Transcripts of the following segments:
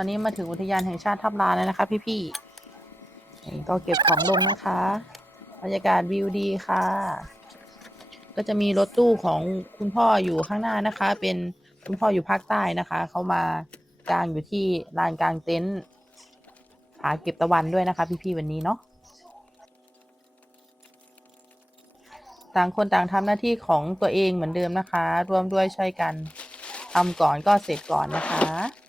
อนนี้มาถึงอุทยานแห่งชาติทับลานแล้วนะคะ พี่ๆนี่ก็เก็บของลงนะคะบรรยากาศวิวดีค่ะ ก็จะมีรถตู้ของคุณพ่ออยู่ข้างหน้านะคะ เป็นคุณพ่ออยู่ภาคใต้นะคะ เขามากางอยู่ที่ลานกลางเต็นท์หาเก็บตะวันด้วยนะคะ พี่ๆวันนี้เนาะต่างคนต่างทำหน้าที่ของตัวเองเหมือนเดิมนะคะ ร่วมด้วยช่วยกันทำก่อนก็เสร็จก่อนนะคะ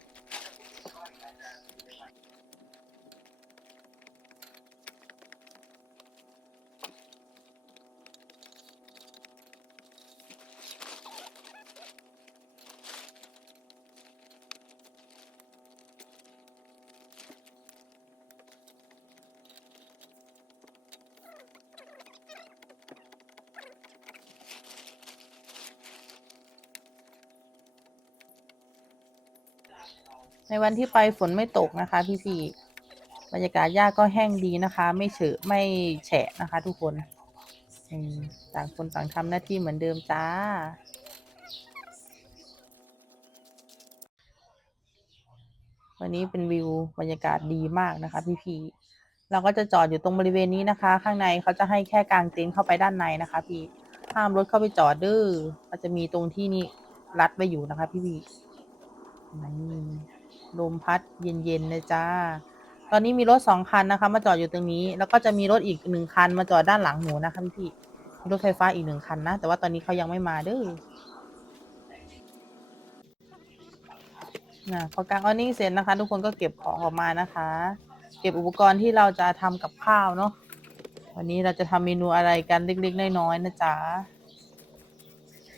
ในวันที่ไปฝนไม่ตกนะคะ พี่ๆบรรยากาศหญ้าก็แห้งดีนะคะ ไม่เฉอะไม่แฉะนะคะ ทุกคนต่างคนต่างทำหน้าที่เหมือนเดิมจ้า วันนี้เป็นวิวบรรยากาศดีมากนะคะ พี่ๆเราก็จะจอดอยู่ตรงบริเวณนี้นะคะ ข้างในเขาจะให้แค่กางเต็นท์เข้าไปด้านในนะคะ พี่ห้ามรถเข้าไปจอดเด้อก็จะมีตรงที่นี่รัดไว้อยู่นะคะ พี่ๆนี่ ลมพัดเย็นๆเลยจ้า ตอนนี้มีรถสองคันนะคะ มาจอดอยู่ตรงนี้ แล้วก็จะมีรถอีกหนึ่งคันมาจอดด้านหลังหนูนะคะพี่มีรถไฟฟ้าอีกหนึ่งคันนะ แต่ว่าตอนนี้เขายังไม่มาเด้อนะพอกางออนิ่งเสร็จนะคะ ทุกคนก็เก็บของออกมานะคะ เก็บอุปกรณ์ที่เราจะทำกับข้าวเนาะวันนี้เราจะทำเมนูอะไรกันเล็กๆน้อยๆนะจ๊ะ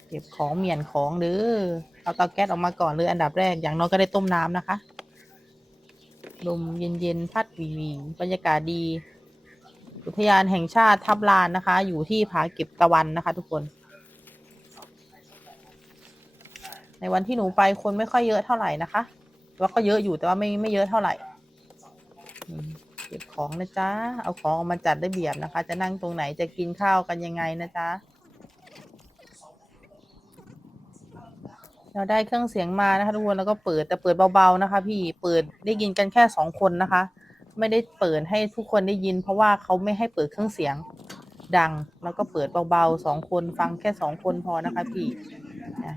เก็บของเหมี่ยนของเด้อ เอาเตาแก๊สออกมาก่อนเลยอันดับแรกอย่างน้อยก็ได้ต้มน้ำนะคะลมเย็นๆพัดวีวีบรรยากาศดี อุทยานแห่งชาติทับลานนะคะ อยู่ที่ผาเก็บตะวันนะคะ ทุกคน ในวันที่หนูไปคนไม่ค่อยเยอะเท่าไหร่นะคะว่าก็เยอะอยู่แต่ว่าไม่ไม่เยอะเท่าไหร่เก็บของนะจ๊ะเอาของออกมาจัดระเบียบนะคะ จะนั่งตรงไหนจะกินข้าวกันยังไงนะจ๊ะ เราได้เครื่องเสียงมานะคะทุกคนแล้วก็เปิดแต่เปิดเบาๆนะคะ พี่เปิดได้ยินกันแค่สองคนนะคะ ไม่ได้เปิดให้ทุกคนได้ยิน เพราะว่าเขาไม่ให้เปิดเครื่องเสียงดัง แล้วก็เปิดเบาๆสองคนฟังแค่สองคนพอนะคะ พี่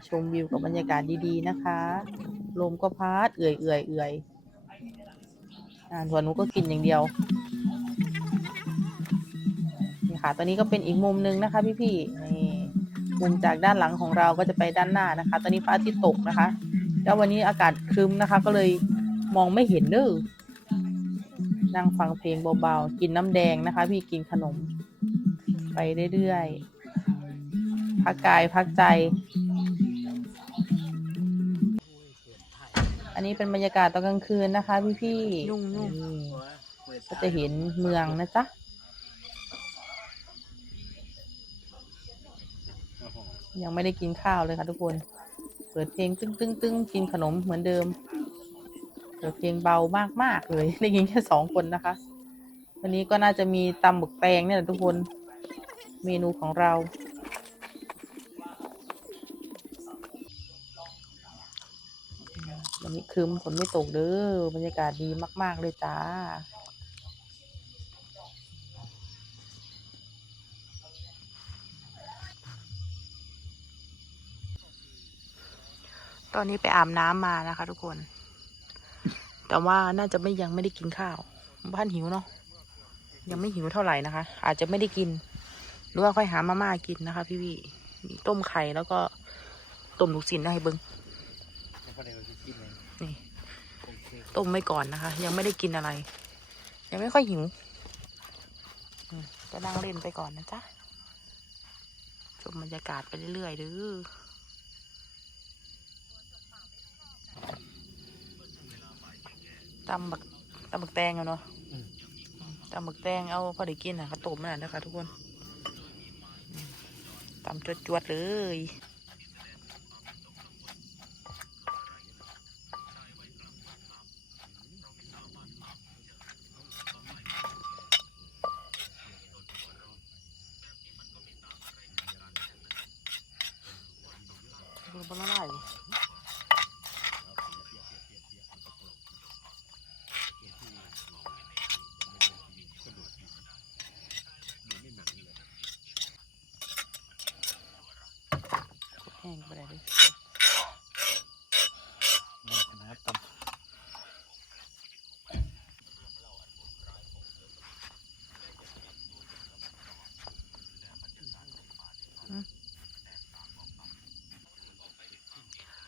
ชมวิวกับบรรยากาศดีๆนะคะ ลมก็พัดเอื่อยเอื่อยเอื่อยอ่าส่วนหนูก็กินอย่างเดียวนี่ค่ะตอนนี้ก็เป็นอีกมุมหนึงนะคะ พี่ๆนี่ มุมจากด้านหลังของเราก็จะไปด้านหน้านะคะ ตอนนี้พระอาทิตย์ตกนะคะ แล้ววันนี้อากาศครึ้มนะคะ ก็เลยมองไม่เห็นเด้อนั่งฟังเพลงเบาๆ กินน้ำแดงนะคะ พี่กินขนม ไปเรื่อยๆ พักกายพักใจ อันนี้เป็นบรรยากาศตอนกลางคืนนะคะ พี่ๆยุ่งๆนี่ก็จะเห็นเมืองนะจ๊ะ ยังไม่ได้กินข้าวเลยค่ะทุกคน เปิดเพลงตึ้งตึ้งตึ้งกินขนมเหมือนเดิม เปิดเพลงเบามากมากเลย ได้ยินแค่สองคนนะคะ วันนี้ก็น่าจะมีตำบึกแตงเนี่ยแหละทุกคน เมนูของเรา วันนี้คืมฝนไม่ตกเด้อบรรยากาศดีมาก ๆ เลยจ้า ตอนนี้ไปอาบน้ำมานะคะ ทุกคน แต่ว่าน่าจะไม่ยังไม่ได้กินข้าว บ้านหิวเนาะ ยังไม่หิวเท่าไหร่นะคะ อาจจะไม่ได้กิน หรือว่าค่อยหามาม่ากินนะคะ พี่พี่มีต้มไข่แล้วก็ต้มลูกชิ้นให้เบิงนี่ต้มไว้ก่อนนะคะ ยังไม่ได้กินอะไร ยังไม่ค่อยหิวอืมก็นั่งเล่นไปก่อนนะจ๊ะชมบรรยากาศไปเรื่อยๆเด้อ ตำบักตำบักแตงเอาเนาะอืมตำบักแตงเอาพอได้กินนะข้าวต้มนั่นนะนะคะทุกคนอืมตำจวดๆเลยดูบนละลายดิ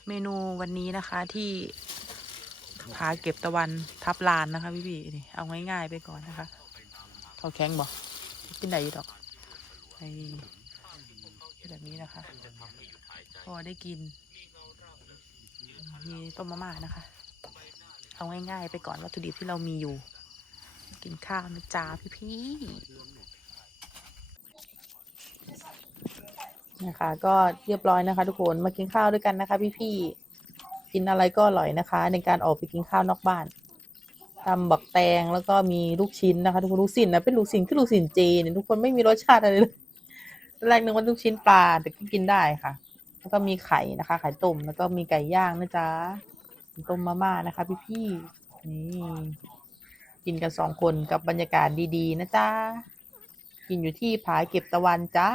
เมนูวันนี้นะคะที่ผาเก็บตะวันทับลานนะคะ พี่พี่นี่เอาง่ายๆไปก่อนนะคะเขาแข็งบอกกินได้อยู่ดอกนี่แบบนี้นะคะ พอได้กิน มีต้มมะม่านะคะ เอาง่ายๆไปก่อนวัตถุดิบที่เรามีอยู่ กินข้าวนะจ๊ะพี่พี่ นะคะ ก็เรียบร้อยนะคะ ทุกคนมากินข้าวด้วยกันนะคะพี่พี่ๆกินอะไรก็อร่อยนะคะ ในการออกไปกินข้าวนอกบ้านตำบักแตงแล้วก็มีลูกชิ้นนะคะ ทุกคนลูกชิ้นนะเป็นลูกชิ้นคือลูกชิ้นเจเนี่ยทุกคนไม่มีรสชาติอะไรเลยแรกนึกว่าลูกชิ้นปลาแต่ก็กินได้ค่ะ แล้วก็มีไข่นะคะ ไข่ต้มแล้วก็มีไก่ย่างนะจ๊ะต้มมาม่านะคะ พี่พี่ๆนี่กินกันสองคนกับบรรยากาศดีๆ นะจ๊ะกินอยู่ที่ผาเก็บตะวันจ้า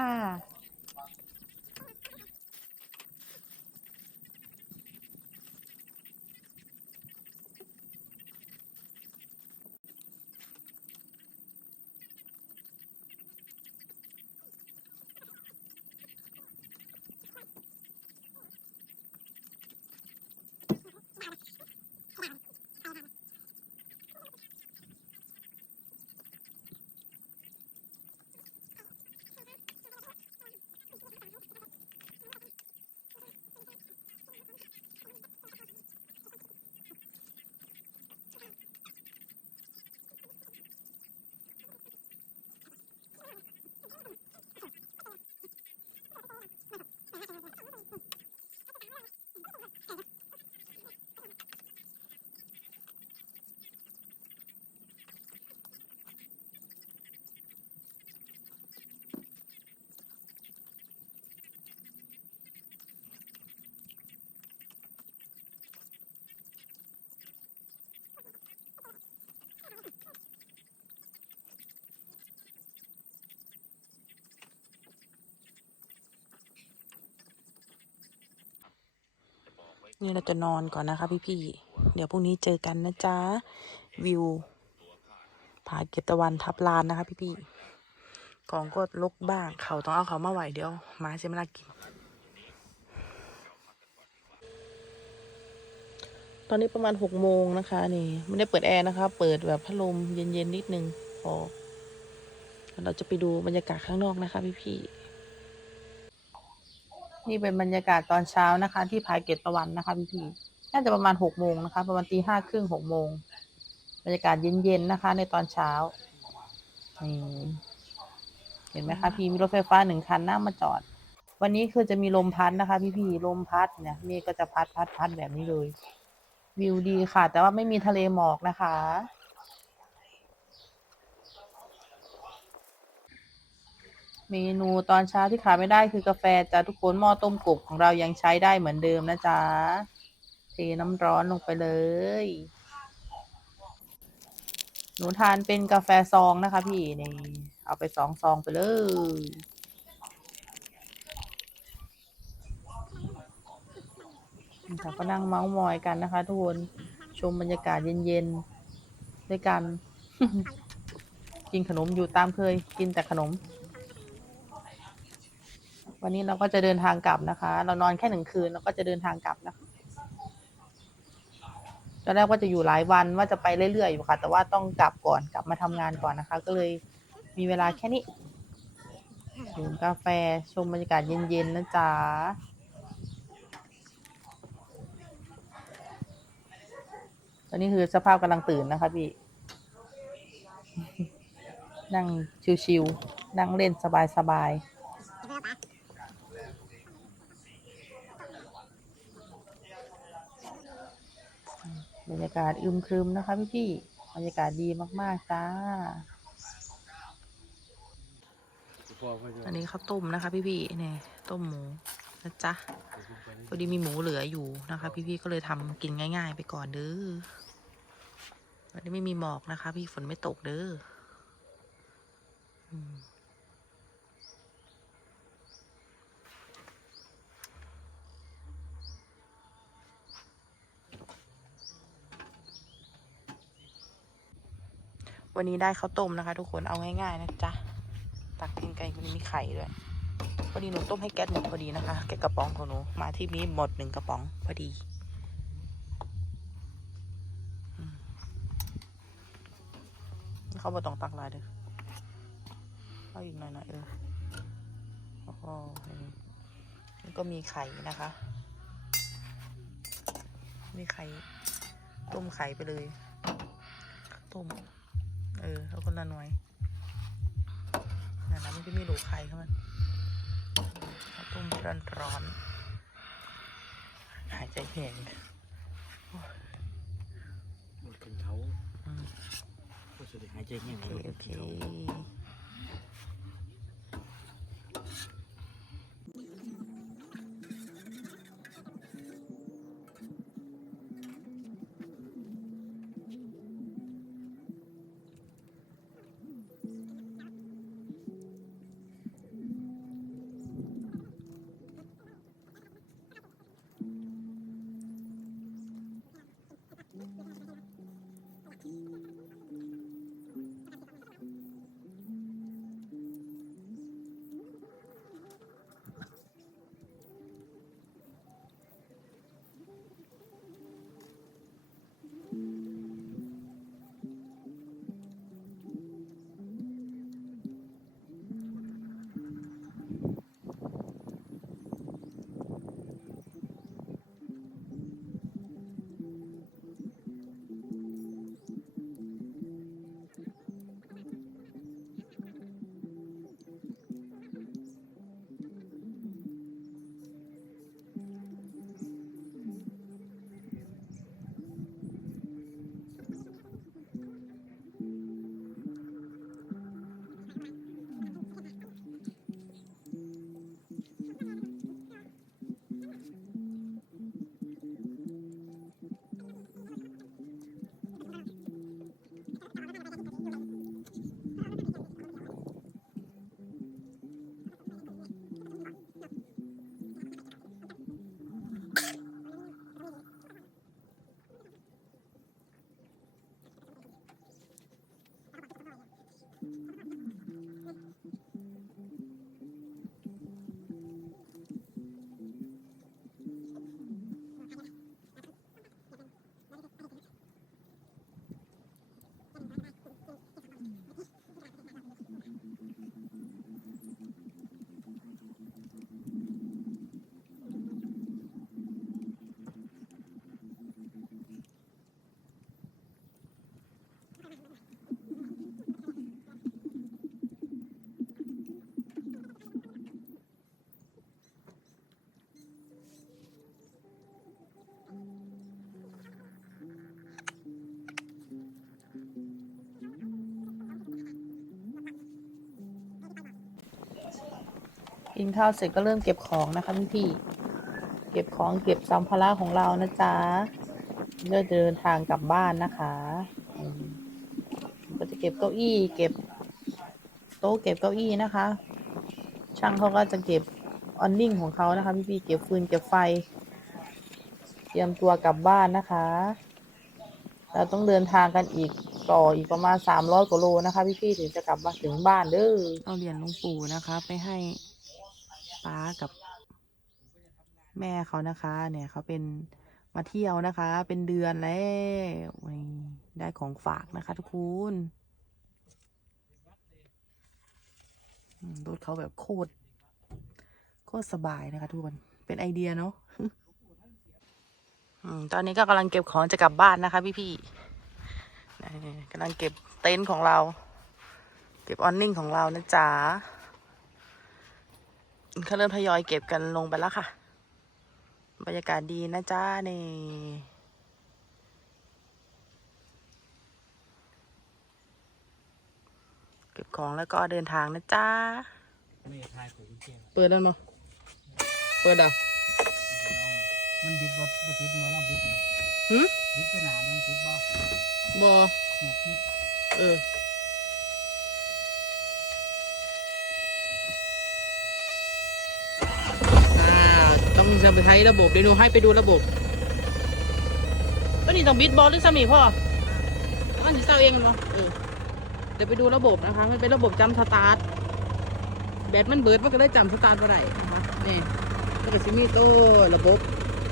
นี่เราจะนอนก่อนนะคะพี่ๆ เดี๋ยวพรุ่งนี้เจอกันนะจ๊ะ วิวผาเก็บตะวันทับลานนะคะพี่ๆ ของก็ลกบ้าง เขาต้องเอาเขามาไหวเดี๋ยวมาเสียมาลากิน ตอนนี้ประมาณหกโมงนะคะนี่ ไม่ได้เปิดแอร์นะคะ เปิดแบบพัดลมเย็นๆนิดนึงพอเราจะไปดูบรรยากาศข้างนอกนะคะพี่ๆ นี่เป็นบรรยากาศตอนเช้านะคะ ที่ผายเก็บตะวันนะคะพี่ๆน่าจะประมาณหกโมงนะคะ ประมาณตีห้าครึ่งหกโมงบรรยากาศเย็นๆนะคะ ในตอนเช้านี่เห็นไหมคะพี่มีรถไฟฟ้าหนึ่งคันนั่งมาจอด วันนี้คือจะมีลมพัดนะคะ พี่ๆลมพัดเนี่ยเมฆก็จะพัดพัดพัดแบบนี้เลย วิวดีค่ะ แต่ว่าไม่มีทะเลหมอกนะคะ เมนูตอนเช้าที่ขาดไม่ได้คือกาแฟจ้ะทุกคนหม้อต้มกบของเรายังใช้ได้เหมือนเดิมนะจ๊ะเทน้ำร้อนลงไปเลย หนูทานเป็นกาแฟซองนะคะ พี่นี่เอาไปสองซองไปเลยค่ะก็นั่งเมาส์มอยกันนะคะ ทุกคนชมบรรยากาศเย็นๆด้วยกัน กินขนมอยู่ตามเคย กินแต่ขนม วันนี้เราก็จะเดินทางกลับนะคะ เรานอนแค่หนึ่งคืนเราก็จะเดินทางกลับนะคะตอนแรกว่าจะอยู่หลายวันว่าจะไปเรื่อยๆอยู่ค่ะ แต่ว่าต้องกลับก่อนกลับมาทำงานก่อนนะคะ ก็เลยมีเวลาแค่นี้ดื่มกาแฟชมบรรยากาศเย็นๆนะจ๊ะตอนนี้คือสภาพกำลังตื่นนะคะพี่ นั่งชิวๆนั่งเล่นสบายๆ บรรยากาศอึมครึมนะคะพี่ๆบรรยากาศดีมากๆจ้า อันนี้ข้าวต้มนะคะ พี่ๆเนี่ยต้มหมูนะจ๊ะพอดีมีหมูเหลืออยู่นะคะ พี่ๆก็เลยทำกินง่าย ๆ ไปก่อนเด้อวันนี้ไม่มีหมอกนะคะ พี่ฝนไม่ตกเด้อ วันนี้ได้ข้าวต้มนะคะ ทุกคนเอาง่ายๆนะจ๊ะตักกินไก่วันนี้มีไข่ด้วยพอดีหนูต้มให้แก๊สหมดพอดีนะคะ แก๊สกระป๋องของหนูมาที่นี้หมดหนึ่งกระป๋องพอดีเขาบอกต้องตักลายเด้อเอาอีกหน่อยหน่อยๆเออโอ้โหนี่ก็มีไข่นะคะ มีไข่ต้มไข่ไปเลย ต้ม เออแล้วคนละหน่วยนั่นนะมันจะมีลูกไข่เข้ามันเอาต้มร้อนร้อนๆหายใจแห้งหมดขึ้นเขาอืมก็สุดหายใจแห้งโอเคโอเค กินข้าวเสร็จก็เริ่มเก็บของนะคะพี่พี่เก็บของเก็บสัมภาระของเรานะจ๊ะเพื่อเดินทางกลับบ้านนะคะก็จะเก็บเก้าอี้ เก็บโต๊ะเก็บเก้าอี้นะคะ ช่างเขาก็จะเก็บออนนิ่งของเขานะคะ พี่พี่ๆเก็บฟืนเก็บไฟ เตรียมตัวกลับบ้านนะคะ เราต้องเดินทางกันอีกต่ออีกประมาณสามร้อยกว่าโลนะคะ พี่พี่ๆถึงจะกลับมาถึงบ้านเด้อเอาเหรียญหลวงปู่นะคะ ไปให้ ป้ากับแม่เขานะคะ เนี่ยเขาเป็นมาเที่ยวนะคะ เป็นเดือนแล้วได้ของฝากนะคะทุกคนรถเขาแบบโคตรโคตรสบายนะคะทุกคนเป็นไอเดียเนาะอตอนนี้ก็กำลังเก็บของจะกลับบ้านนะคะ พี่ๆนี่กำลังเก็บเต็นท์ของเรา เก็บออนนิ่งของเรานะจ๊ะ เขาเริ่มทยอยเก็บกันลงไปแล้วค่ะ บรรยากาศดีนะจ้านี่เก็บของแล้วก็เดินทางนะจ้าไม่ทายผมเก่งเปิดแล้วเนาะเปิดอะมันบิดบ่บ่ติดบ่ลองบิดดูหืมบิดไปหนามันติดบ่บอเนี่ยบิดเอออ่ ต้องจะไปใช้ระบบเดี๋ยวหนูให้ไปดูระบบก็นี่ต้องบิดบอลหรือสมีพ่ออันนี้เศร้าเองเหรอเออเดี๋ยวไปดูระบบนะคะ มันเป็นระบบจำสตาร์ทอืมแบตมันเบิดมันก็เลยจำสตาร์ทบ่ได้นะคะนี่แล้วก็จะมีตัวระบบ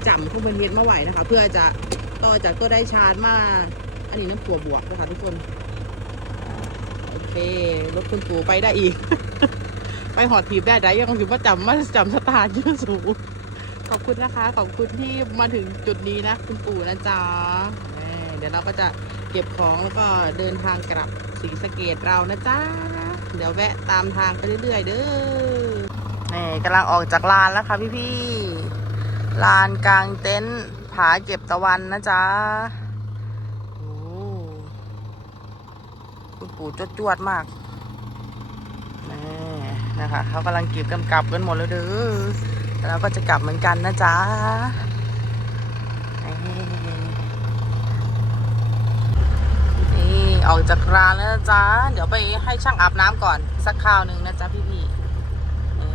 จำของเพิ่นเฮ็ดมาไหวนะคะ เพื่อจะต่อจากตัวได้ชาร์จมา อันนี้น้ำตัวบวกนะคะทุกคน โอเค รถคุณปู่ไปได้อีก ไปหอดถีบได้ได้ยังถือว่าจำมาจำสตาร์ทยืดสูงข อบคุณนะคะ ขอบคุณที่มาถึงจุดนี้นะ คุณปู่นะจ๊ะเดี๋ยวเราก็จะเก็บของแล้วก็เดินทางกลับศรีสะเกดเรานะจ๊ะ เดี๋ยวแวะตามทางไปเรื่อยๆ เด้อนี่กำลังออกจากลานแล้วค่ะพี่ๆลานกลางเต็นท์ผาเก็บตะวันนะจ๊ะคุณปู่จวดๆมากนี่นะคะเขากำลังเก็บกำกับกันหมดแล้วเด้อ เราก็จะกลับเหมือนกันนะจ๊ะนี่นี่ออกจากร้านแล้วนะจ๊ะ เดี๋ยวไปให้ช่างอาบน้ำก่อน สักคราวหนึ่งนะจ๊ะพี่พี่ๆนี่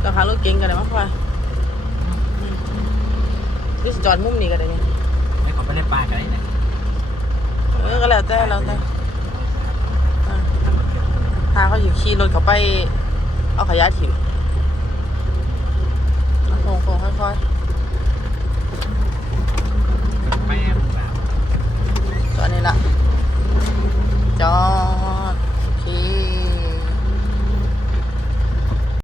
เราหารถเก๋งกันเลยมั้งพ่อพี่สิจอดมุมนี้กันเลยนี่ไม่ขอไปเล่นปลากันเลยนะเออก็แล้วแต่แล้วแต่อะ้าเขาอยู่ขี่รถเขาไป เอาขยะถิ่นโค้งๆค่อยๆตอนนี้ละจอง